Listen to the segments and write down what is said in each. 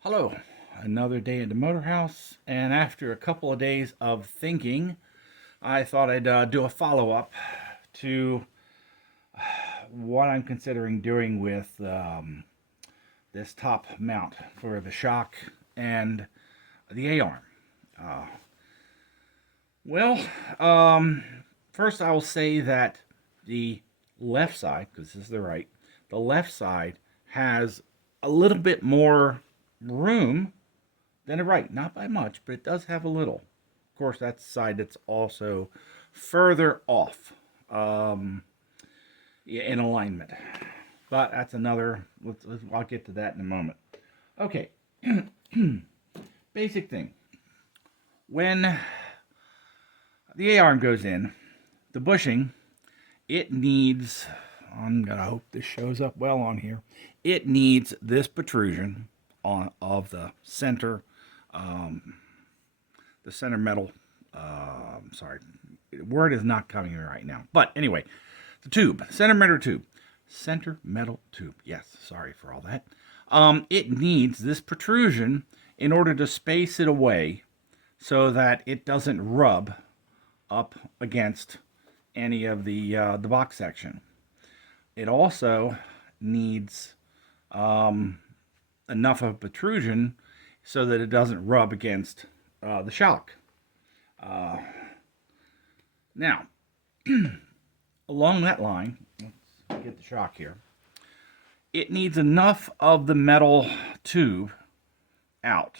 Hello, another day in the motor house, and after a couple of days of thinking, I thought I'd do a follow up to what I'm considering doing with this top mount for the shock and the A arm. Uh, well, um, first I will say that the left side, because this is the right, the left side has a little bit more room than the right. Not by much, but it does have a little. Of course, that's the side that's also further off in alignment. But that's another, I'll get to that in a moment. Okay, basic thing. When the A-arm goes in, the bushing, it needs, I'm going to hope this shows up well on here, it needs this protrusion of the center metal. Sorry, word is not coming right now. But anyway, the tube, center metal tube. Yes, sorry for all that. It needs this protrusion in order to space it away so that it doesn't rub up against any of the box section. It also needs enough of protrusion so that it doesn't rub against the shock. Now, along that line, let's get the shock here. It needs enough of the metal tube out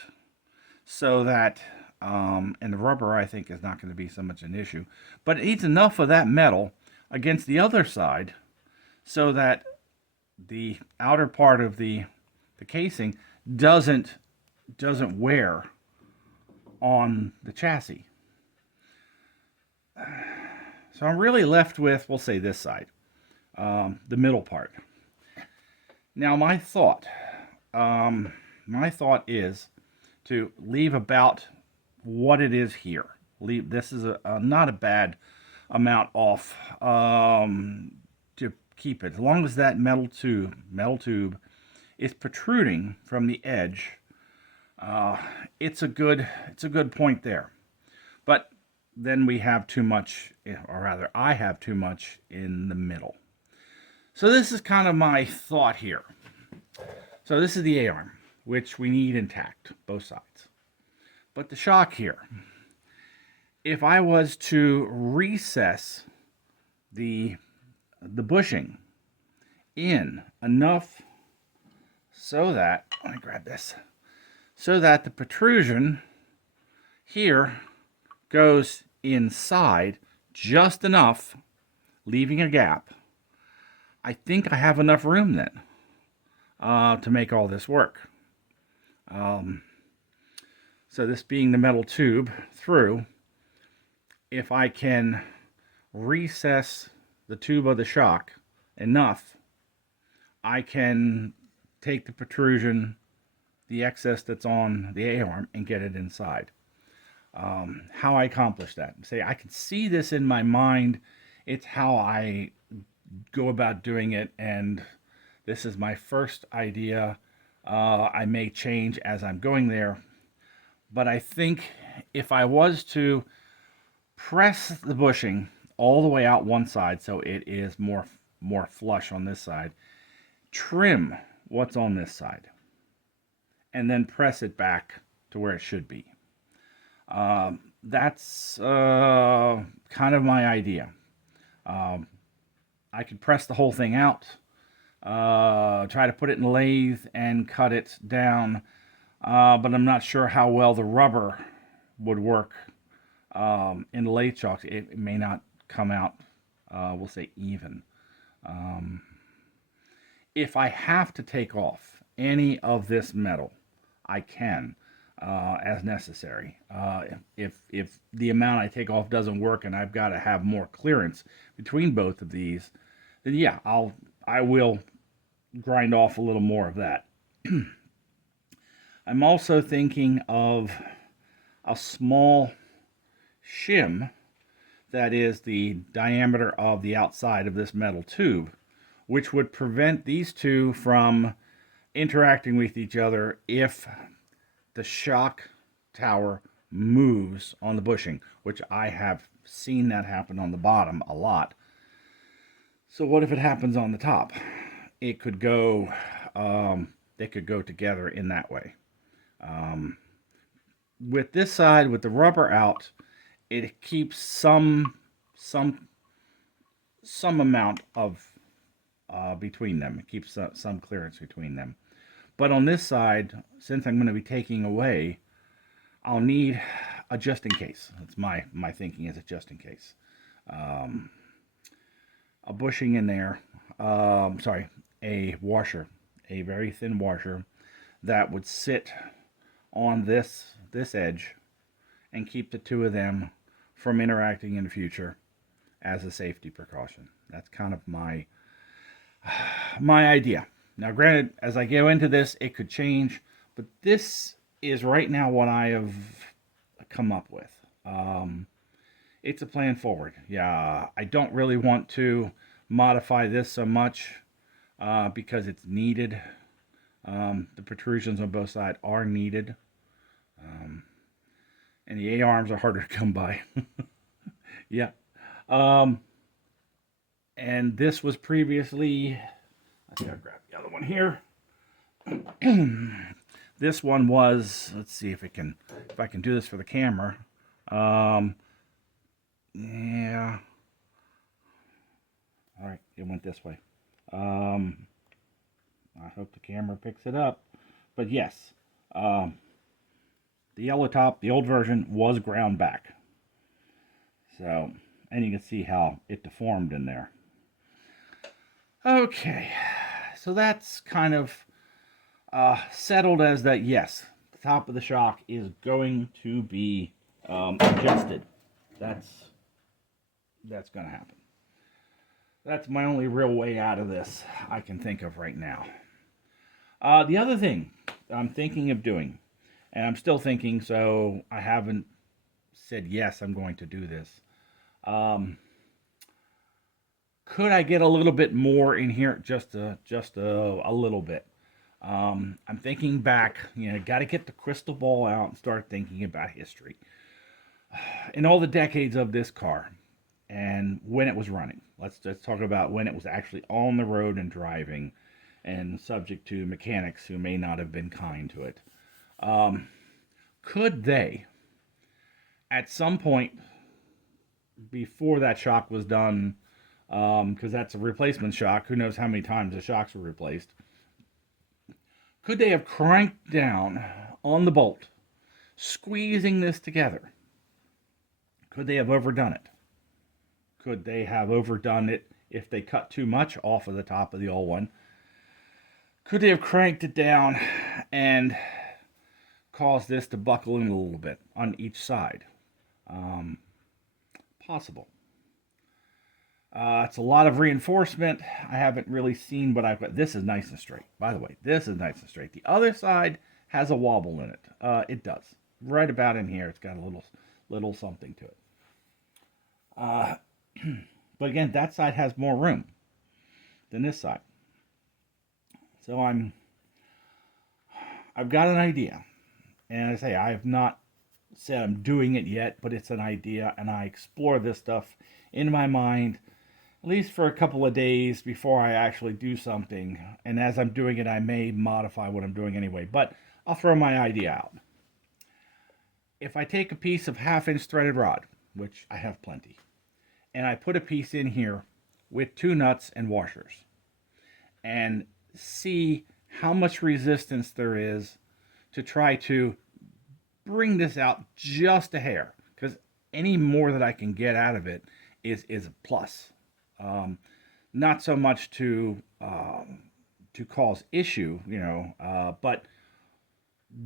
so that, and the rubber I think is not going to be so much an issue, but it needs enough of that metal against the other side so that the outer part of the casing doesn't wear on the chassis. So I'm really left with, we'll say this side, the middle part. Now my thought is to leave about what it is here. This is not a bad amount off to keep it, as long as that metal tube is protruding from the edge. It's a good point there. But then we have too much, or rather I have too much in the middle. So this is kind of my thought here. So this is the A-arm, which we need intact, both sides. But the shock here, if I was to recess the bushing in enough so that, let me grab this, so that the protrusion here goes inside just enough, leaving a gap, I think I have enough room then to make all this work. So this being the metal tube through, if I can recess the tube of the shock enough, I can take the protrusion, the excess that's on the A-arm, and get it inside. How I accomplish that. Say, I can see this in my mind. It's how I go about doing it, and this is my first idea. I may change as I'm going there, but I think if I was to press the bushing all the way out one side so it is more flush on this side, trim what's on this side, and then press it back to where it should be. That's kind of my idea. I could press the whole thing out, try to put it in the lathe and cut it down, but I'm not sure how well the rubber would work in the lathe shocks. It may not come out, we'll say, even. If I have to take off any of this metal, I can, as necessary. If the amount I take off doesn't work and I've got to have more clearance between both of these, then yeah, I will grind off a little more of that. I'm also thinking of a small shim that is the diameter of the outside of this metal tube, which would prevent these two from interacting with each other if the shock tower moves on the bushing, which I have seen that happen on the bottom a lot. So what if it happens on the top? It could go, they could go together in that way. With this side, with the rubber out, it keeps some amount of between them. It keeps some clearance between them. But on this side, since I'm going to be taking away, I'll need a just in case. That's my thinking, is a just in case. A bushing in there. Sorry, a washer, a very thin washer that would sit on this edge and keep the two of them from interacting in the future as a safety precaution. That's kind of my idea. Now, granted, as I go into this, it could change, but this is right now what I have come up with. It's a plan forward. Yeah, I don't really want to modify this so much because it's needed. The protrusions on both sides are needed. And the A-arms are harder to come by. Yeah. And this was previously, I think I'll grab the other one here. This one was, let's see if I can do this for the camera. Yeah. All right, it went this way. I hope the camera picks it up. But yes, the yellow top, the old version, was ground back. So, and you can see how it deformed in there. Okay, so that's kind of settled as that, yes, the top of the shock is going to be adjusted. That's going to happen. That's my only real way out of this I can think of right now. The other thing I'm thinking of doing, and I'm still thinking, so I haven't said yes, I'm going to do this. Could I get a little bit more in here? Just a little bit. I'm thinking back, got to get the crystal ball out and start thinking about history. In all the decades of this car and when it was running. Let's talk about when it was actually on the road and driving and subject to mechanics who may not have been kind to it. Could they, at some point before that shock was done, because that's a replacement shock, who knows how many times the shocks were replaced, could they have cranked down on the bolt, squeezing this together? Could they have overdone it? Could they have overdone it if they cut too much off of the top of the old one? Could they have cranked it down and caused this to buckle in a little bit on each side? Possible. It's a lot of reinforcement. I haven't really seen what I've got. This is nice and straight. By the way, this is nice and straight. The other side has a wobble in it. It does. Right about in here, it's got a little something to it. But again, that side has more room than this side. So I've got an idea. And I say, I have not said I'm doing it yet, but it's an idea, and I explore this stuff in my mind at least for a couple of days before I actually do something. And as I'm doing it, I may modify what I'm doing anyway, but I'll throw my idea out. If I take a piece of 1/2-inch threaded rod, which I have plenty, and I put a piece in here with 2 nuts and washers, and see how much resistance there is to try to bring this out just a hair, because any more that I can get out of it is a plus. Not so much to cause issue, but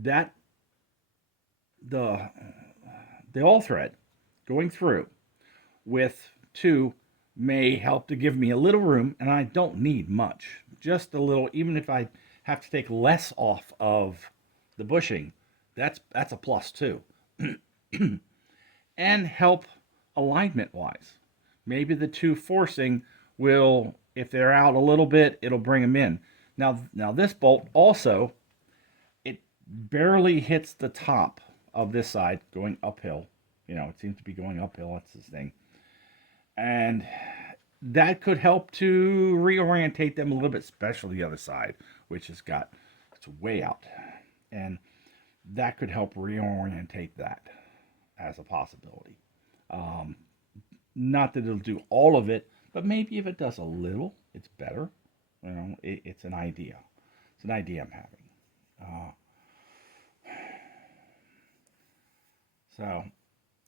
that the all thread going through with 2 may help to give me a little room, and I don't need much, just a little. Even if I have to take less off of the bushing, that's a plus too. And help alignment wise. Maybe the 2 forcing will if they're out a little bit, it'll bring them in. Now this bolt also, it barely hits the top of this side going uphill. It seems to be going uphill. That's this thing. And that could help to reorientate them a little bit, especially the other side, which it's way out. And that could help reorientate that as a possibility. Not that it'll do all of it, but maybe if it does a little, it's better. It's an idea. It's an idea I'm having. So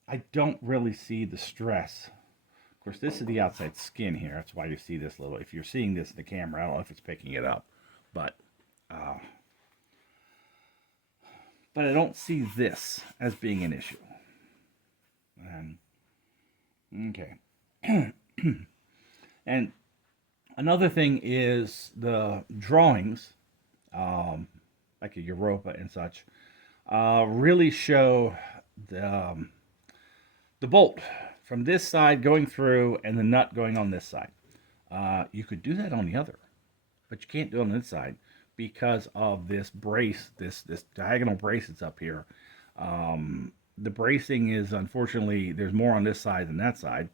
I don't really see the stress. Of course, this is the outside skin here. That's why you see this little. If you're seeing this in the camera, I don't know if it's picking it up, but I don't see this as being an issue. Okay. And another thing is the drawings, like a Europa and such, really show the bolt from this side going through and the nut going on this side. You could do that on the other, but you can't do it on this side because of this brace, this diagonal brace that's up here. The bracing is, unfortunately, there's more on this side than that side,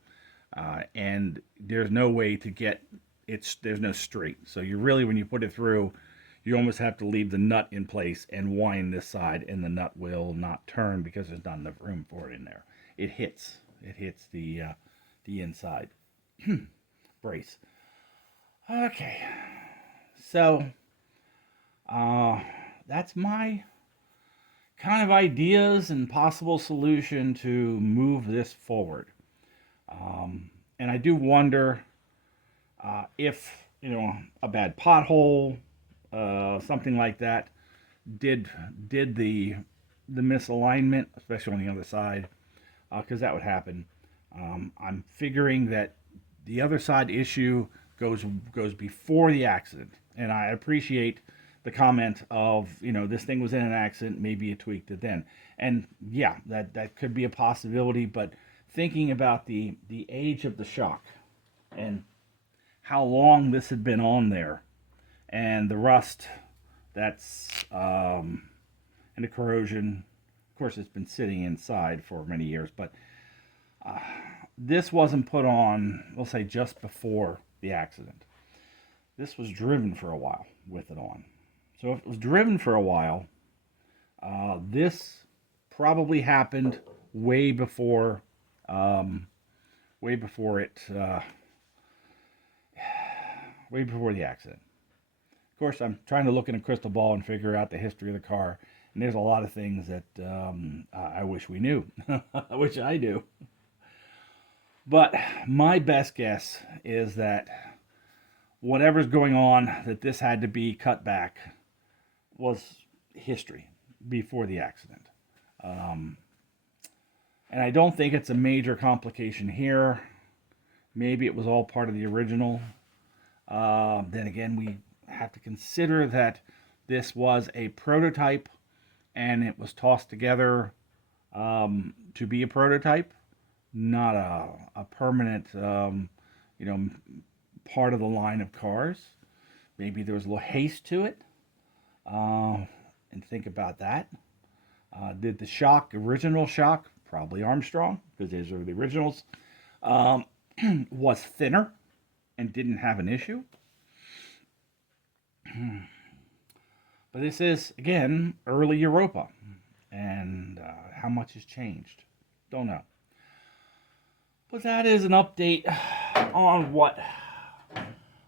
and there's no way to get it. There's no straight. So you really, when you put it through, you almost have to leave the nut in place and wind this side, and the nut will not turn because there's not enough room for it in there. It hits the inside brace. Okay, so that's my kind of ideas and possible solution to move this forward. And I do wonder if a bad pothole, something like that, did the misalignment, especially on the other side, because that would happen. I'm figuring that the other side issue goes before the accident, and I appreciate the comment of this thing was in an accident, maybe it tweaked it then, and yeah, that could be a possibility. But thinking about the age of the shock and how long this had been on there, and the rust that's and the corrosion. Of course, it's been sitting inside for many years, but this wasn't put on, we'll say, just before the accident. This was driven for a while with it on. So if it was driven for a while, this probably happened way before the accident. Of course, I'm trying to look in a crystal ball and figure out the history of the car, and there's a lot of things that I wish we knew. I wish I do. But my best guess is that whatever's going on, that this had to be cut back, was history before the accident. And I don't think it's a major complication here. Maybe it was all part of the original. Then again, we have to consider that this was a prototype and it was tossed together to be a prototype, not a permanent part of the line of cars. Maybe there was a little haste to it. And think about that. Did the original shock, probably Armstrong, because these are the originals, was thinner and didn't have an issue? But this is, again, early Europa, and how much has changed? Don't know. But that is an update on what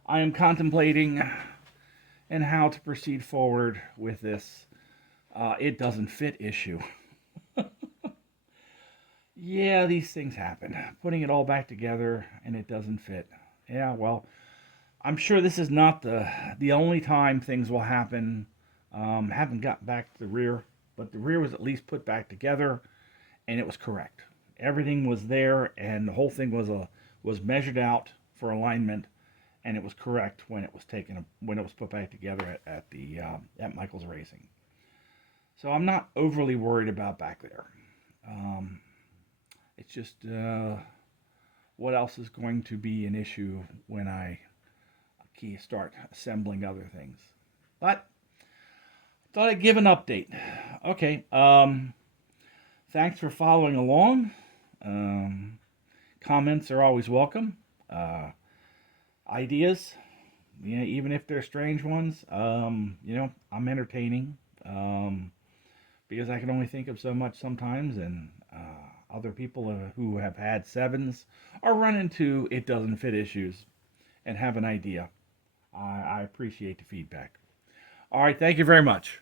I am contemplating and how to proceed forward with this. It doesn't fit issue. Yeah, these things happen. Putting it all back together and it doesn't fit. Yeah, well, I'm sure this is not the only time things will happen. Haven't got back to the rear, but the rear was at least put back together and it was correct. Everything was there and the whole thing was measured out for alignment, and it was correct when it was put back together at Michael's Racing. So I'm not overly worried about back there. It's just what else is going to be an issue when I start assembling other things. But thought I'd give an update. Okay. Thanks for following along. Comments are always welcome. Ideas, even if they're strange ones, I'm entertaining because I can only think of so much sometimes, and other people who have had sevens or run into it doesn't fit issues and have an idea. I appreciate the feedback. All right, thank you very much.